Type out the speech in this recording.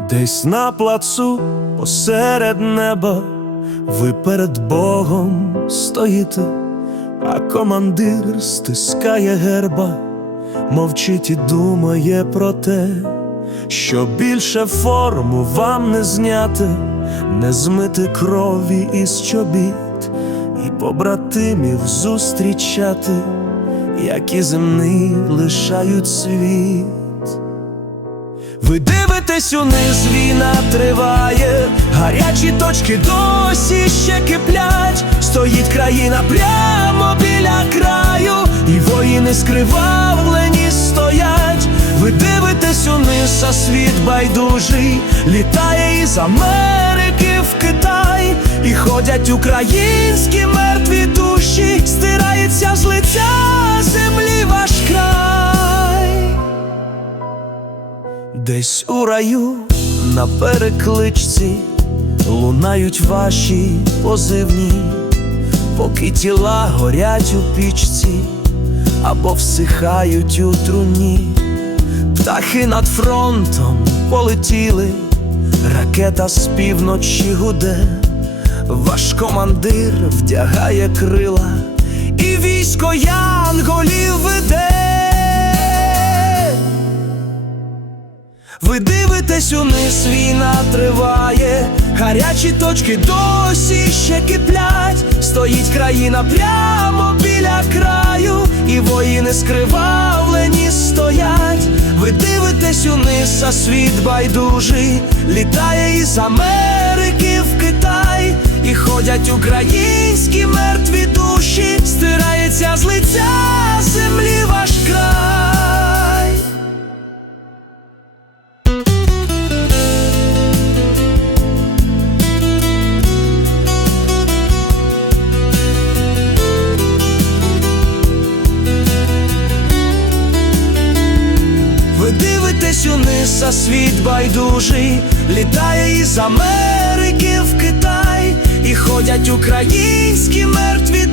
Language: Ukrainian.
Десь на плацу посеред неба ви перед Богом стоїте, а командир стискає герба, мовчить і думає про те, що більше форму вам не зняти, не змити крові із чобіт, і побратимів зустрічати, які земний лишають світ. Ви дивитесь униз, війна триває, гарячі точки досі ще киплять, стоїть країна прямо біля краю, і воїни скривавлені стоять. Ви дивитесь униз, а світ байдужий, літає із Америки в Китай, і ходять українські мертві душі, стирається з лиця Десь у раю на перекличці лунають ваші позивні, поки тіла горять у пічці або всихають у труні. Птахи над фронтом полетіли, ракета з півночі гуде, ваш командир вдягає крила, і військо янголів веде. Ви дивитесь униз, війна триває, гарячі точки досі ще киплять, стоїть країна прямо біля краю, і воїни скривавлені стоять. Ви дивитесь униз, а світ байдужий, літає із Америки в Китай, і ходять українські мертві дивитесь униз, а світ байдужий, літає із Америки в Китай, і ходять українські мертві